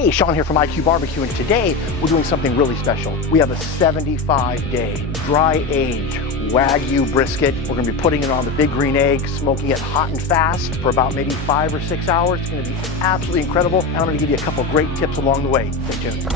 Hey, Sean here from IQ Barbecue, and today we're doing something really special. We have a 75-day dry age Wagyu brisket. We're gonna be putting it on the Big Green Egg, smoking it hot and fast for about maybe 5 or 6 hours. It's gonna be absolutely incredible, and I'm gonna give you a couple great tips along the way. Stay tuned.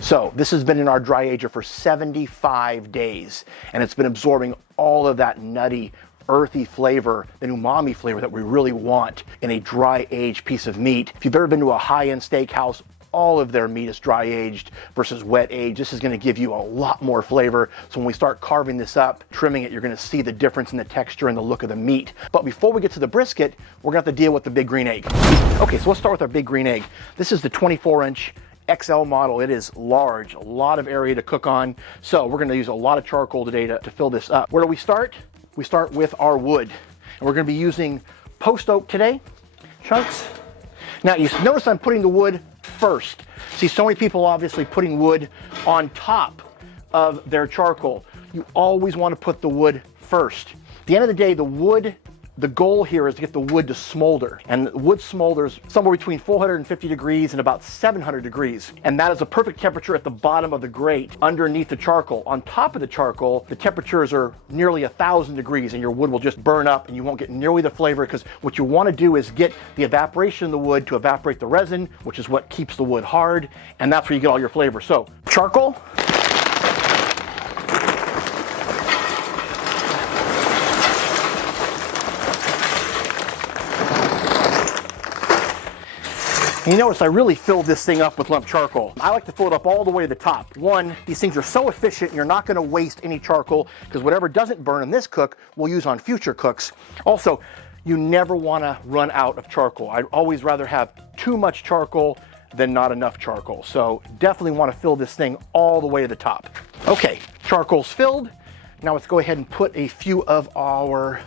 So this has been in our dry ager for 75 days, and it's been absorbing all of that nutty, earthy flavor, the umami flavor that we really want in a dry aged piece of meat. If you've ever been to a high-end steakhouse, all of their meat is dry aged versus wet aged. This is gonna give you a lot more flavor. So when we start carving this up, trimming it, you're gonna see the difference in the texture and the look of the meat. But before we get to the brisket, we're gonna have to deal with the Big Green Egg. Okay, so let's start with our Big Green Egg. This is the 24-inch XL model. It is large, a lot of area to cook on. So we're gonna use a lot of charcoal today to fill this up. Where do we start? We start with our wood. And we're gonna be using post oak today, chunks. Now you notice I'm putting the wood first. See, so many people obviously putting wood on top of their charcoal. You always wanna put the wood first. At the end of the day, the goal here is to get the wood to smolder, and wood smolders somewhere between 450 degrees and about 700 degrees. And that is a perfect temperature at the bottom of the grate underneath the charcoal. On top of the charcoal, the temperatures are nearly 1,000 degrees, and your wood will just burn up and you won't get nearly the flavor, because what you want to do is get the evaporation in the wood to evaporate the resin, which is what keeps the wood hard, and that's where you get all your flavor. So charcoal. You notice I really filled this thing up with lump charcoal. I like to fill it up all the way to the top. One, these things are so efficient, you're not gonna waste any charcoal, because whatever doesn't burn in this cook, we'll use on future cooks. Also, you never wanna run out of charcoal. I'd always rather have too much charcoal than not enough charcoal. So definitely wanna fill this thing all the way to the top. Okay, charcoal's filled. Now let's go ahead and put a few of our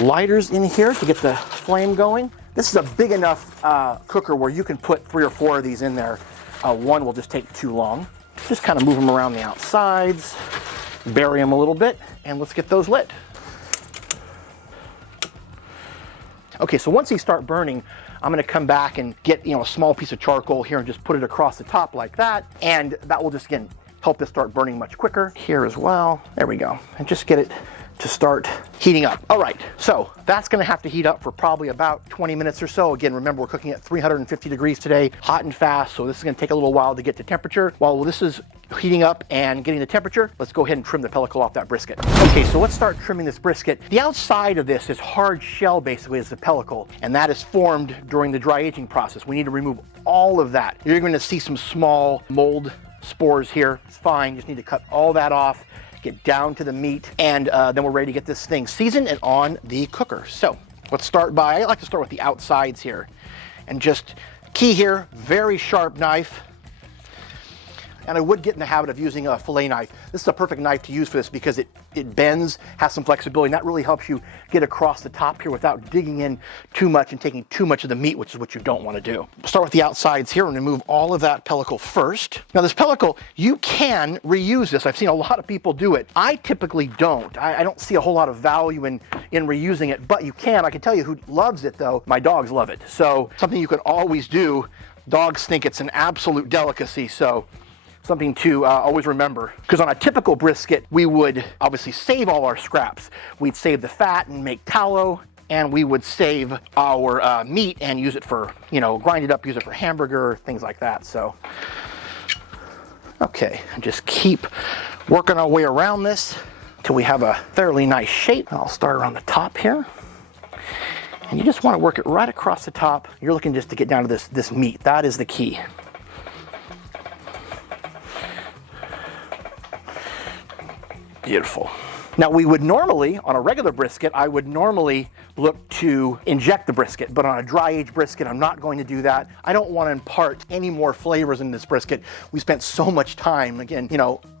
lighters in here to get the flame going. This is a big enough cooker where you can put 3 or 4 of these in there. One will just take too long. Just kind of move them around the outsides, bury them a little bit, and let's get those lit. Okay, so once these start burning, I'm gonna come back and get a small piece of charcoal here and just put it across the top like that, and that will just, again, help this start burning much quicker. Here as well, there we go, and just get it to start heating up. All right, so that's gonna have to heat up for probably about 20 minutes or so. Again, remember we're cooking at 350 degrees today, hot and fast, so this is gonna take a little while to get to temperature. While this is heating up and getting the temperature, let's go ahead and trim the pellicle off that brisket. Okay, so let's start trimming this brisket. The outside of this is hard shell, basically, is the pellicle, and that is formed during the dry aging process. We need to remove all of that. You're gonna see some small mold spores here. It's fine, just need to cut all that off, get down to the meat, and then we're ready to get this thing seasoned and on the cooker. So let's start by, I like to start with the outsides here, and just key here, very sharp knife. And I would get in the habit of using a fillet knife. This is a perfect knife to use for this because it bends, has some flexibility, and that really helps you get across the top here without digging in too much and taking too much of the meat, which is what you don't want to do. We'll start with the outsides here and remove all of that pellicle first. Now this pellicle, you can reuse this. I've seen a lot of people do it. I typically don't. I don't see a whole lot of value in reusing it, but you can. I can tell you who loves it though. My dogs love it. So something you could always do. Dogs think it's an absolute delicacy, so something to always remember. Because on a typical brisket, we would obviously save all our scraps. We'd save the fat and make tallow, and we would save our meat and use it for, grind it up, use it for hamburger, things like that. So, okay, and just keep working our way around this till we have a fairly nice shape. I'll start around the top here. And you just want to work it right across the top. You're looking just to get down to this meat. That is the key. Beautiful. Now we would normally, on a regular brisket, I would normally look to inject the brisket, but on a dry aged brisket, I'm not going to do that. I don't want to impart any more flavors in this brisket. We spent so much time, again,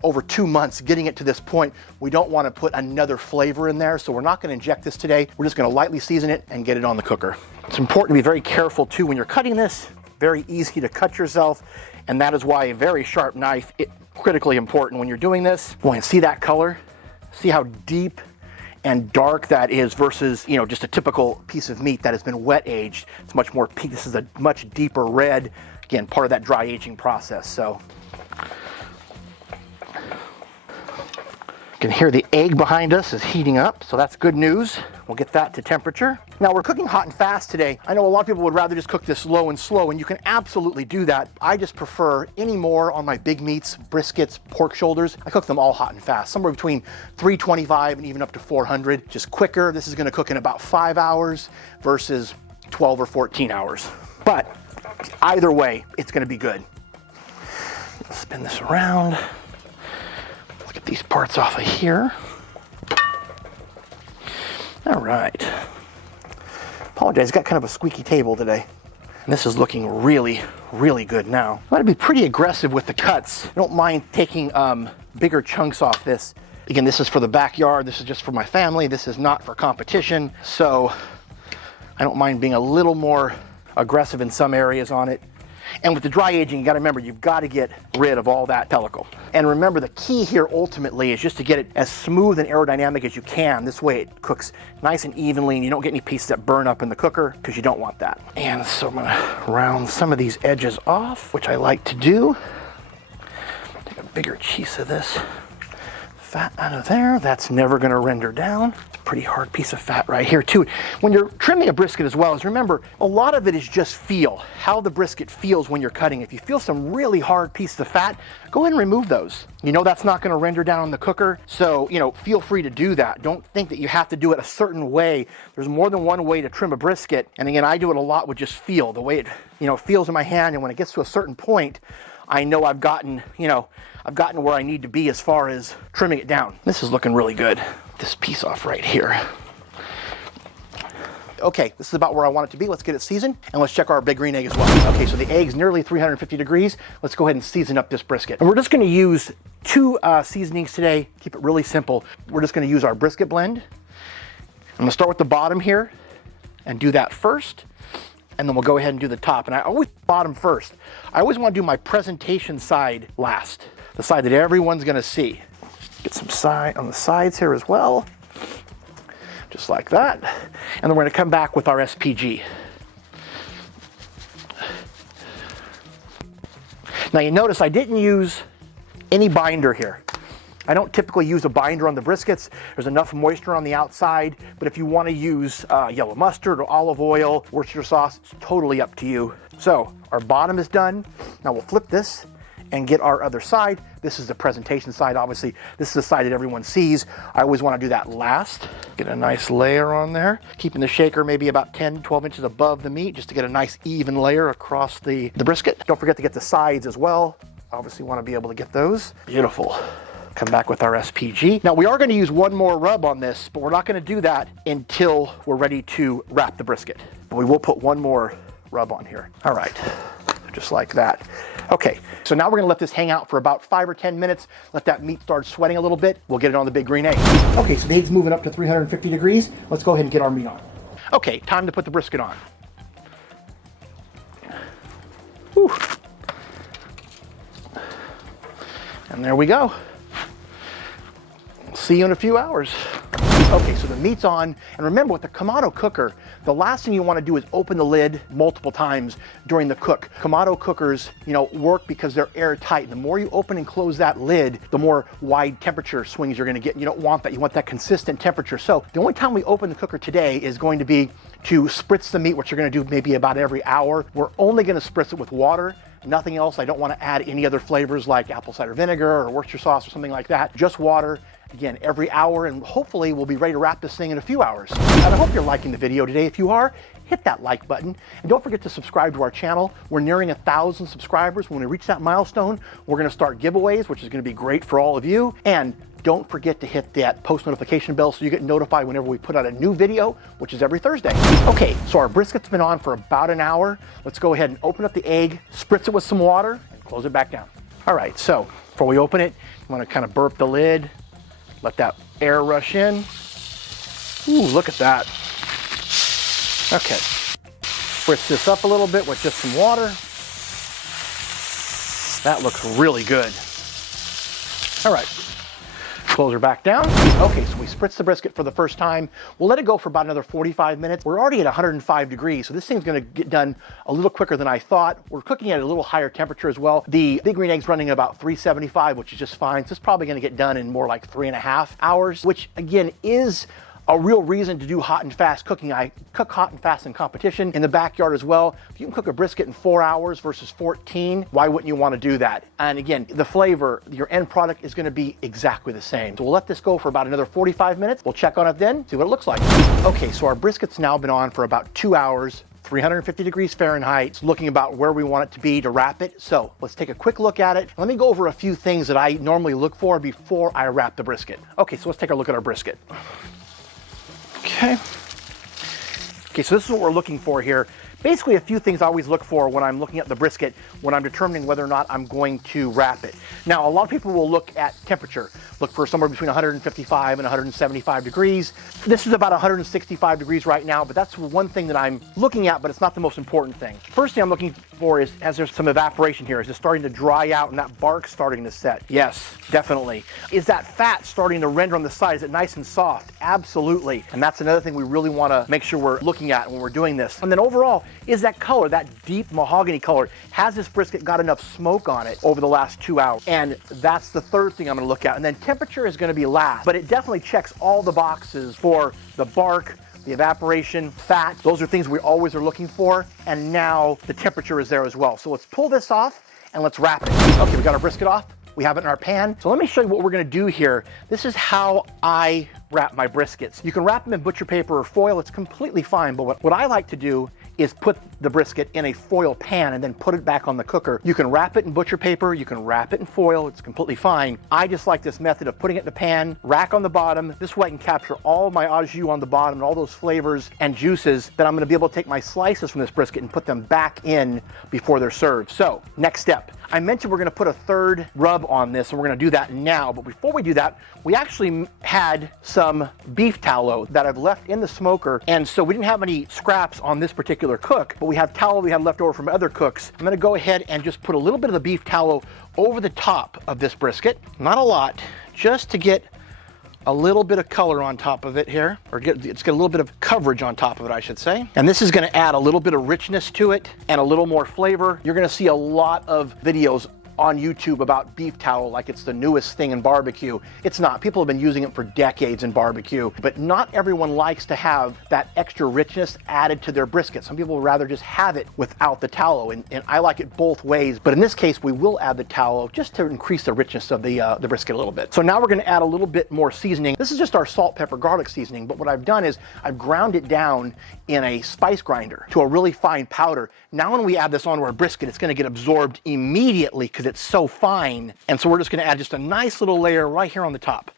over 2 months getting it to this point. We don't want to put another flavor in there, so we're not going to inject this today. We're just going to lightly season it and get it on the cooker. It's important to be very careful too when you're cutting this. Very easy to cut yourself And that is why a very sharp knife is critically important when you're doing this. Boy, and see that color? See how deep and dark that is versus, you know, just a typical piece of meat that has been wet aged. It's much more pink. This is a much deeper red. Again, part of that dry aging process. So you can hear the egg behind us is heating up, so that's good news. We'll get that to temperature. Now we're cooking hot and fast today. I know a lot of people would rather just cook this low and slow, and you can absolutely do that. I just prefer any more on my big meats, briskets, pork shoulders. I cook them all hot and fast, somewhere between 325 and even up to 400. Just quicker. This is gonna cook in about 5 hours versus 12 or 14 hours. But either way, it's gonna be good. Let's spin this around. Get these parts off of here. All right. Apologize, got kind of a squeaky table today. And this is looking really, really good now. I'm gonna be pretty aggressive with the cuts. I don't mind taking bigger chunks off this. Again, this is for the backyard. This is just for my family. This is not for competition. So I don't mind being a little more aggressive in some areas on it. And with the dry aging, you gotta remember, you've gotta get rid of all that pellicle. And remember, the key here ultimately is just to get it as smooth and aerodynamic as you can. This way it cooks nice and evenly and you don't get any pieces that burn up in the cooker, because you don't want that. And so I'm gonna round some of these edges off, which I like to do. Take a bigger piece of this fat out of there. That's never gonna render down. It's a pretty hard piece of fat right here too. When you're trimming a brisket as well, is remember, a lot of it is just feel, how the brisket feels when you're cutting. If you feel some really hard pieces of fat, go ahead and remove those. You know that's not gonna render down on the cooker, so you know, feel free to do that. Don't think that you have to do it a certain way. There's more than one way to trim a brisket, and again, I do it a lot with just feel, the way it, you know, feels in my hand, and when it gets to a certain point, I know I've gotten, you know, I've gotten where I need to be as far as trimming it down. This is looking really good. This piece off right here. Okay, this is about where I want it to be. Let's get it seasoned, and let's check our big green egg as well. Okay, so the egg's nearly 350 degrees. Let's go ahead and season up this brisket. And we're just gonna use two seasonings today. Keep it really simple. We're just gonna use our brisket blend. I'm gonna start with the bottom here and do that first. And then we'll go ahead and do the top. And I always bottom first. I always want to do my presentation side last, the side that everyone's going to see. Get some side on the sides here as well, just like that. And then we're going to come back with our SPG. Now you notice I didn't use any binder here. I don't typically use a binder on the briskets. There's enough moisture on the outside, but if you want to use yellow mustard or olive oil, Worcestershire sauce, it's totally up to you. So our bottom is done. Now we'll flip this and get our other side. This is the presentation side, obviously. This is the side that everyone sees. I always want to do that last. Get a nice layer on there. Keeping the shaker maybe about 10, 12 inches above the meat, just to get a nice even layer across the brisket. Don't forget to get the sides as well. Obviously want to be able to get those. Beautiful. Come back with our SPG. Now we are going to use one more rub on this, but we're not going to do that until we're ready to wrap the brisket. But we will put one more rub on here. All right, just like that. Okay, so now we're going to let this hang out for about 5 or 10 minutes. Let that meat start sweating a little bit. We'll get it on the big green egg. Okay, so the egg's moving up to 350 degrees. Let's go ahead and get our meat on. Okay, time to put the brisket on. Whew. And there we go. See you in a few hours. Okay, so the meat's on, and remember with the Kamado cooker, the last thing you want to do is open the lid multiple times during the cook. Kamado cookers, you know, work because they're airtight. The more you open and close that lid, the more wide temperature swings you're going to get. You don't want that. You want that consistent temperature. So the only time we open the cooker today is going to be to spritz the meat, which you're going to do maybe about every hour. We're only going to spritz it with water. Nothing else. I don't want to add any other flavors like apple cider vinegar or Worcestershire sauce or something like that. Just water. Again, every hour, and hopefully we'll be ready to wrap this thing in a few hours. And I hope you're liking the video today. If you are, hit that like button. And don't forget to subscribe to our channel. We're nearing 1,000 subscribers. When we reach that milestone, we're going to start giveaways, which is going to be great for all of you. And don't forget to hit that post notification bell so you get notified whenever we put out a new video, which is every Thursday. Okay, so our brisket's been on for about an hour. Let's go ahead and open up the egg, spritz it with some water, and close it back down. All right, so before we open it, you want to kind of burp the lid. Let that air rush in. Ooh, look at that. Okay, spritz this up a little bit with just some water. That looks really good. All right. Close her back down. Okay, so we spritz the brisket for the first time. We'll let it go for about another 45 minutes. We're already at 105 degrees, so this thing's gonna get done a little quicker than I thought. We're cooking at a little higher temperature as well. The Big Green Egg's running at about 375, which is just fine. So it's probably gonna get done in more like 3.5 hours, which again is a real reason to do hot and fast cooking. I cook hot and fast in competition in the backyard as well. If you can cook a brisket in 4 hours versus 14, why wouldn't you want to do that? And again, the flavor, your end product is going to be exactly the same. So we'll let this go for about another 45 minutes. We'll check on it then, see what it looks like. Okay, so our brisket's now been on for about 2 hours. 350 degrees Fahrenheit. It's looking about where we want it to be to wrap it. So let's take a quick look at it. Let me go over a few things that I normally look for before I wrap the brisket. Okay, so let's take a look at our brisket. Okay, so this is what we're looking for here. Basically, a few things I always look for when I'm looking at the brisket, when I'm determining whether or not I'm going to wrap it. Now, a lot of people will look at temperature, look for somewhere between 155 and 175 degrees. This is about 165 degrees right now, but that's one thing that I'm looking at, but it's not the most important thing. First thing I'm looking for is, as there's some evaporation here, is it starting to dry out and that bark starting to set? Yes, definitely. Is that fat starting to render on the side? Is it nice and soft? Absolutely. And that's another thing we really want to make sure we're looking at when we're doing this. And then overall, is that color, that deep mahogany color, has this brisket got enough smoke on it over the last 2 hours? And that's the third thing I'm going to look at. And then temperature is going to be last, but it definitely checks all the boxes for the bark, the evaporation, fat. Those are things we always are looking for. And now the temperature is there as well. So let's pull this off and let's wrap it. Okay, we got our brisket off. We have it in our pan. So let me show you what we're gonna do here. This is how I wrap my briskets. You can wrap them in butcher paper or foil. It's completely fine. But what I like to do is put the brisket in a foil pan and then put it back on the cooker. You can wrap it in butcher paper, you can wrap it in foil, it's completely fine. I just like this method of putting it in the pan, rack on the bottom. This way I can capture all my au jus on the bottom and all those flavors and juices that I'm gonna be able to take my slices from this brisket and put them back in before they're served. So, next step. I mentioned we're gonna put a third rub on this, and we're gonna do that now. But before we do that, we actually had some beef tallow that I've left in the smoker. And so we didn't have any scraps on this particular cook, but we have tallow we had left over from other cooks. I'm gonna go ahead and just put a little bit of the beef tallow over the top of this brisket. Not a lot, just to get a little bit of color on top of it here, or it's got a little bit of coverage on top of it, I should say. And this is gonna add a little bit of richness to it and a little more flavor. You're gonna see a lot of videos on YouTube about beef tallow like it's the newest thing in barbecue. It's not. People have been using it for decades in barbecue, but not everyone likes to have that extra richness added to their brisket. Some people would rather just have it without the tallow, and I like it both ways. But in this case, we will add the tallow just to increase the richness of the brisket a little bit. So now we're gonna add a little bit more seasoning. This is just our salt, pepper, garlic seasoning, but what I've done is I've ground it down in a spice grinder to a really fine powder. Now when we add this onto our brisket, it's gonna get absorbed immediately because it's so fine. And so we're just gonna add just a nice little layer right here on the top.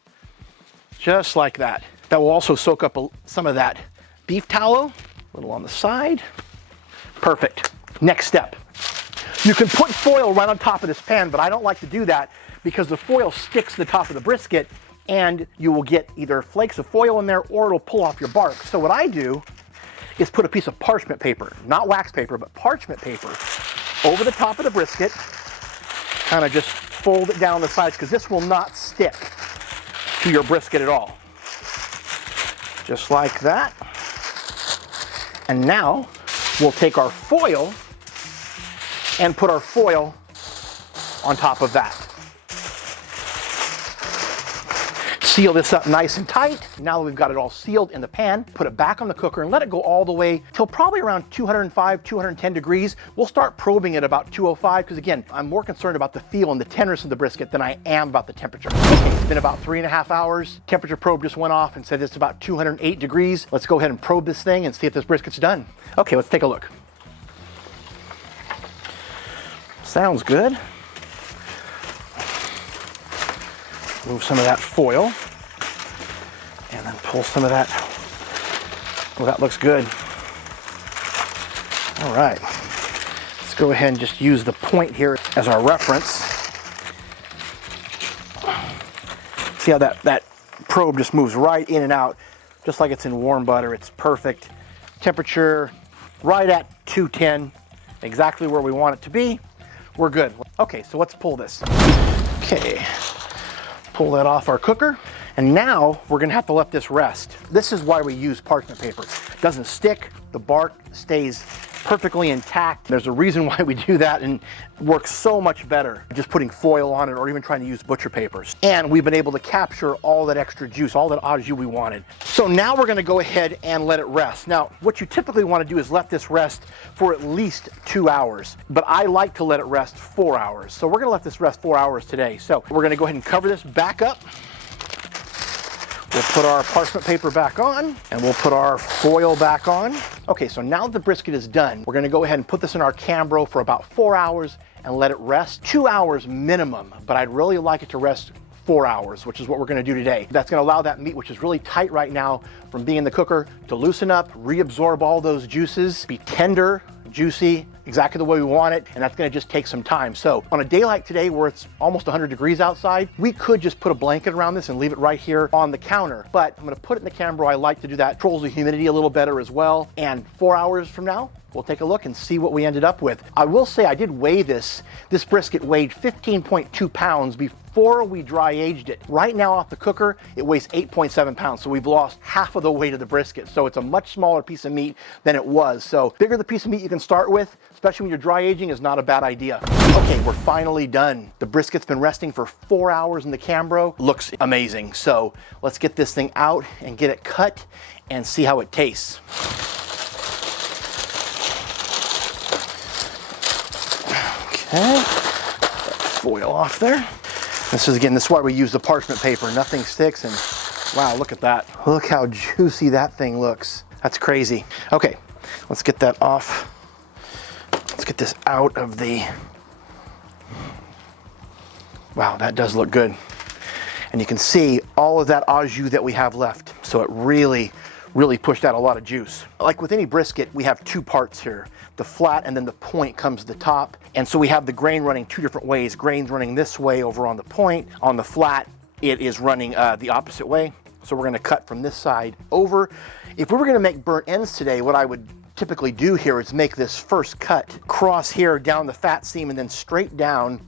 Just like that. That will also soak up some of that beef tallow, a little on the side. Perfect. Next step. You can put foil right on top of this pan, but I don't like to do that because the foil sticks to the top of the brisket and you will get either flakes of foil in there or it'll pull off your bark. So what I do is put a piece of parchment paper, not wax paper, but parchment paper, over the top of the brisket. Kind of just fold it down the sides because this will not stick to your brisket at all. Just like that. And now we'll take our foil and put our foil on top of that. Seal this up nice and tight. Now that we've got it all sealed in the pan, put it back on the cooker and let it go all the way till probably around 205, 210 degrees. We'll start probing it about 205 because again, I'm more concerned about the feel and the tenderness of the brisket than I am about the temperature. Okay, it's been about 3.5 hours. Temperature probe just went off and said it's about 208 degrees. Let's go ahead and probe this thing and see if this brisket's done. Okay, let's take a look. Sounds good. Move some of that foil and then pull some of that. Well, that looks good. All right, let's go ahead and just use the point here as our reference. See how that probe just moves right in and out, just like it's in warm butter. It's perfect. Temperature right at 210, exactly where we want it to be. We're good. Okay, so let's pull this. Okay, pull that off our cooker. And now we're gonna have to let this rest. This is why we use parchment paper. It doesn't stick, the bark stays perfectly intact. There's a reason why we do that, and it works so much better just putting foil on it or even trying to use butcher papers. And we've been able to capture all that extra juice, all that au jus we wanted. So now we're gonna go ahead and let it rest. Now, what you typically wanna do is let this rest for at least 2 hours, but I like to let it rest 4 hours. So we're gonna let this rest 4 hours today. So we're gonna go ahead and cover this back up. We'll put our parchment paper back on, and we'll put our foil back on. Okay, so now that the brisket is done, we're gonna go ahead and put this in our Cambro for about 4 hours and let it rest. 2 hours minimum, but I'd really like it to rest 4 hours, which is what we're gonna do today. That's gonna allow that meat, which is really tight right now, from being in the cooker, to loosen up, reabsorb all those juices, be tender, juicy, exactly the way we want it, and that's gonna just take some time. So on a day like today where it's almost 100 degrees outside, we could just put a blanket around this and leave it right here on the counter, but I'm gonna put it in the Cambro. I like to do that. Controls the humidity a little better as well. And 4 hours from now, we'll take a look and see what we ended up with. I will say I did weigh this. This brisket weighed 15.2 pounds before we dry aged it. Right now off the cooker, it weighs 8.7 pounds. So we've lost half of the weight of the brisket. So it's a much smaller piece of meat than it was. So bigger the piece of meat you can start with, especially when you're dry aging, is not a bad idea. Okay, we're finally done. The brisket's been resting for 4 hours in the Cambro. Looks amazing. So let's get this thing out and get it cut and see how it tastes. Okay, foil off there. This is why we use the parchment paper. Nothing sticks, and wow, look at that. Look how juicy that thing looks. That's crazy. Okay, let's get that off. Let's get this out of the, wow, that does look good. And you can see all of that au jus that we have left. So it really pushed out a lot of juice. Like with any brisket, we have two parts here. The flat and then the point comes to the top. And so we have the grain running two different ways. Grain's running this way over on the point. On the flat, it is running the opposite way. So we're gonna cut from this side over. If we were gonna make burnt ends today, what I would typically do here is make this first cut, cross here down the fat seam and then straight down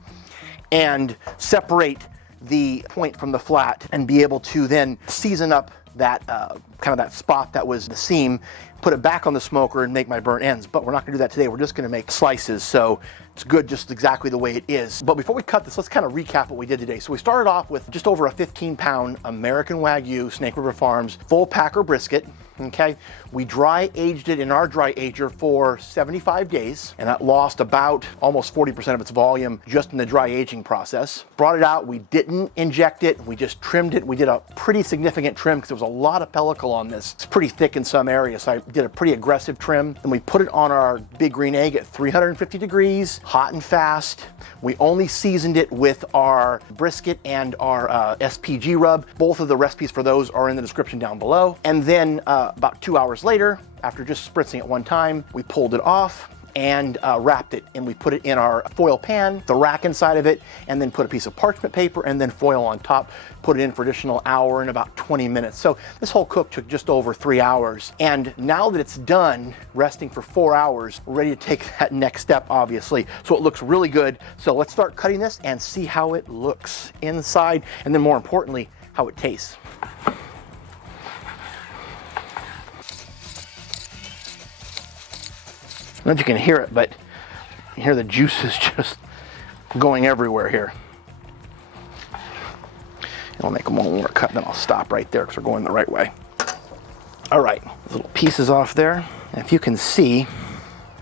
and separate the point from the flat and be able to then season up that kind of that spot that was the seam, put it back on the smoker and make my burnt ends. But we're not gonna do that today. We're just gonna make slices. So it's good just exactly the way it is. But before we cut this, let's kind of recap what we did today. So we started off with just over a 15-pound American Wagyu Snake River Farms full packer brisket. Okay, we dry aged it in our dry ager for 75 days, and that lost about almost 40% of its volume just in the dry aging process. Brought it out, we didn't inject it, we just trimmed it. We did a pretty significant trim because there was a lot of pellicle on this. It's pretty thick in some areas, so I did a pretty aggressive trim. Then we put it on our Big Green Egg at 350 degrees, hot and fast. We only seasoned it with our brisket and our SPG Rub. Both of the recipes for those are in the description down below. And then about 2 hours later, after just spritzing it one time, we pulled it off and wrapped it, and we put it in our foil pan, the rack inside of it, and then put a piece of parchment paper and then foil on top, put it in for additional hour and about 20 minutes. So this whole cook took just over 3 hours. And now that it's done, resting for 4 hours, we're ready to take that next step, obviously. So it looks really good. So let's start cutting this and see how it looks inside, and then more importantly, how it tastes. I don't know if you can hear it, but you hear the juices just going everywhere here. And I'll make one more cut, then I'll stop right there because we're going the right way. All right, little pieces off there. And if you can see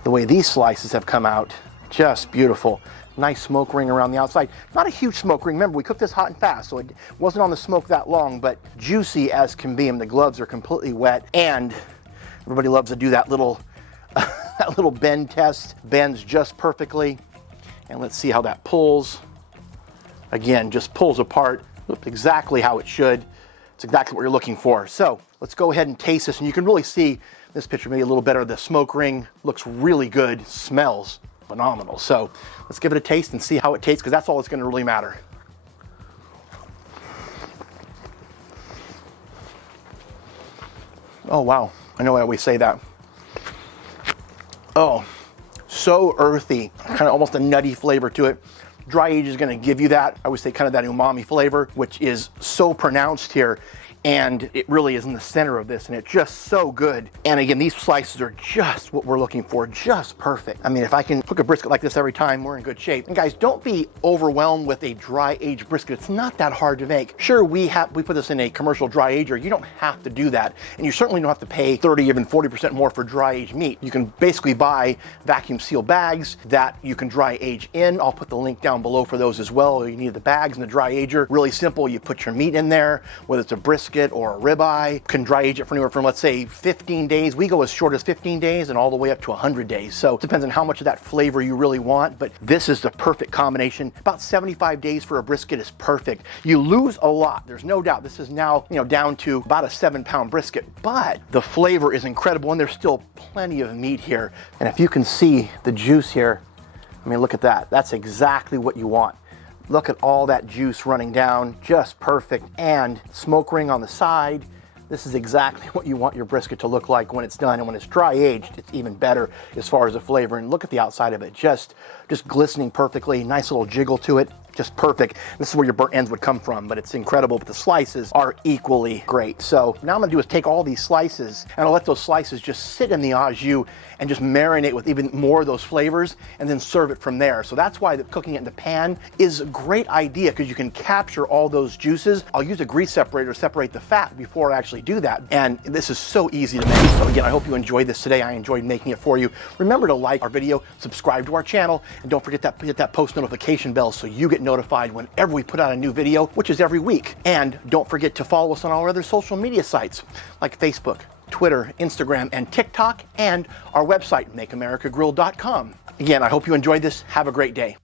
the way these slices have come out, just beautiful. Nice smoke ring around the outside. Not a huge smoke ring. Remember, we cooked this hot and fast, so it wasn't on the smoke that long, but juicy as can be. And the gloves are completely wet, and everybody loves to do that little that little bend test. Bends just perfectly. And let's see how that pulls. Again, just pulls apart exactly how it should. It's exactly what you're looking for. So let's go ahead and taste this. And you can really see this picture maybe a little better. The smoke ring looks really good, smells phenomenal. So let's give it a taste and see how it tastes, because that's all that's going to really matter. Oh wow, I know I always say that. Oh, so earthy, kind of almost a nutty flavor to it. Dry age is gonna give you that, I would say, kind of that umami flavor, which is so pronounced here. And it really is in the center of this, and it's just so good. And again, these slices are just what we're looking for, just perfect. I mean, if I can cook a brisket like this every time, we're in good shape. And guys, don't be overwhelmed with a dry aged brisket. It's not that hard to make. Sure, we put this in a commercial dry ager. You don't have to do that. And you certainly don't have to pay 30, even 40% more for dry aged meat. You can basically buy vacuum seal bags that you can dry age in. I'll put the link down below for those as well. You need the bags and the dry ager. Really simple. You put your meat in there, whether it's a brisket or a ribeye, can dry age it for anywhere from, let's say, 15 days. We go as short as 15 days and all the way up to 100 days. So it depends on how much of that flavor you really want, but this is the perfect combination. About 75 days for a brisket is perfect. You lose a lot, there's no doubt. This is now, down to about a 7-pound brisket, but the flavor is incredible and there's still plenty of meat here. And if you can see the juice here, I mean, look at that. That's exactly what you want. Look at all that juice running down, just perfect. And smoke ring on the side. This is exactly what you want your brisket to look like when it's done. And when it's dry aged, it's even better as far as the flavor. And look at the outside of it, just glistening perfectly, nice little jiggle to it. Just perfect. This is where your burnt ends would come from, but it's incredible. But the slices are equally great. So now I'm gonna do is take all these slices and I'll let those slices just sit in the au jus and just marinate with even more of those flavors and then serve it from there. So that's why cooking it in the pan is a great idea, because you can capture all those juices. I'll use a grease separator to separate the fat before I actually do that. And this is so easy to make. So again, I hope you enjoyed this today. I enjoyed making it for you. Remember to like our video, subscribe to our channel, and don't forget to hit that post notification bell so you get notified whenever we put out a new video, which is every week. And don't forget to follow us on all our other social media sites like Facebook, Twitter, Instagram, and TikTok, and our website, makeamericagrill.com. Again, I hope you enjoyed this. Have a great day.